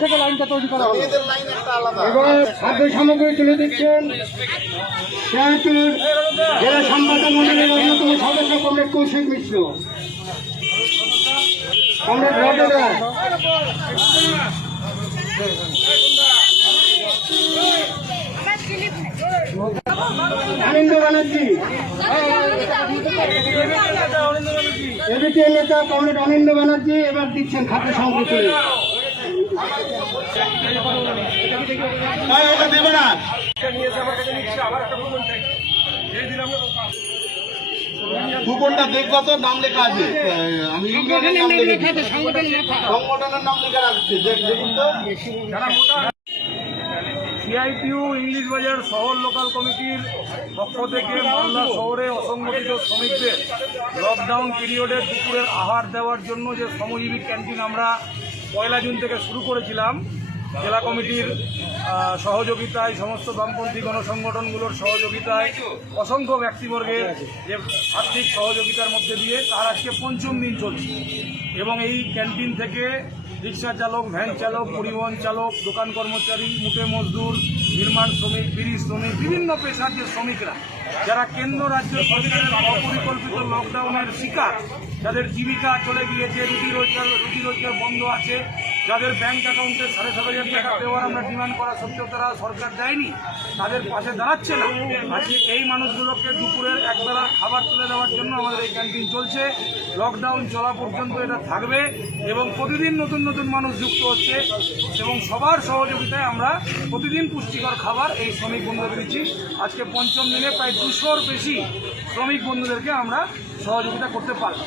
থেকে লাইনটা তৈরি করা হবে। এবার খাদ্য সামগ্রী তুলে দিচ্ছেন শেরপুর জেলা সংবাদক মন্ডলের অন্যতম সদস্য কমরেড কৌশিক মিশ্র। কমরেড রটদার, আনন্দ ব্যানার্জি, এবিটিএল নেতা কমরেড আনন্দ ব্যানার্জি এবার দিচ্ছেন খাদ্য সামগ্রী তুলে। কুপনটা দেখবো তো, নাম লেখা আছে, আমি সংগঠনের নাম লেখা রাখছি, দেখুন তো। সিআইটিইউ ইংলিশ বাজার শহর লোকাল কমিটির পক্ষ থেকে মালদা শহরে অসংগঠিত শ্রমিকদের লকডাউন পিরিয়ডে দুপুরের আহার দেওয়ার জন্য যে শ্রমজীবী ক্যান্টিন আমরা 1 জুন থেকে শুরু করেছিলাম, জেলা কমিটির সহযোগিতায়, সমস্ত বামপন্থী গণসংগঠনগুলোর সহযোগিতায়, অসংখ্য ব্যক্তিবর্গের যে আর্থিক সহযোগিতার মধ্যে দিয়ে তার আজকে 5ম দিন চলছে। এবং এই ক্যান্টিন থেকে রিক্সা চালক, ভ্যান চালক, পরিবহন চালক, দোকান কর্মচারী, মুটে মজদুর, নির্মাণ শ্রমিক, বিড়ি শ্রমিক, বিভিন্ন পেশার যে শ্রমিকরা যারা কেন্দ্র রাজ্য সরকারের অপরিকল্পিত লকডাউনের শিকার, যাদের জীবিকা চলে গিয়েছে, রুটি রোজগার বন্ধ আছে, যাদের ব্যাংক অ্যাকাউন্টে 7,500 টাকা দেওয়ার আমরা ডিমান্ড করা সত্ত্বেও তারা সরকার দেয়নি, তাদের পাশে দাঁড়াচ্ছে না। আজকে এই মানুষগুলোকে দুপুরের একবেলা খাবার তুলে দেওয়ার জন্য আমাদের এই ক্যান্টিন চলছে। লকডাউন চলা পর্যন্ত এটা থাকবে এবং প্রতিদিন নতুন নতুন মানুষ যুক্ত হচ্ছে এবং সবার সহযোগিতায় আমরা প্রতিদিন পুষ্টিকর খাবার এই শ্রমিক বন্ধুদের দিচ্ছি। আজকে 5ম দিনে প্রায় 200-র বেশি শ্রমিক বন্ধুদেরকে আমরা সহযোগিতা করতে পারব।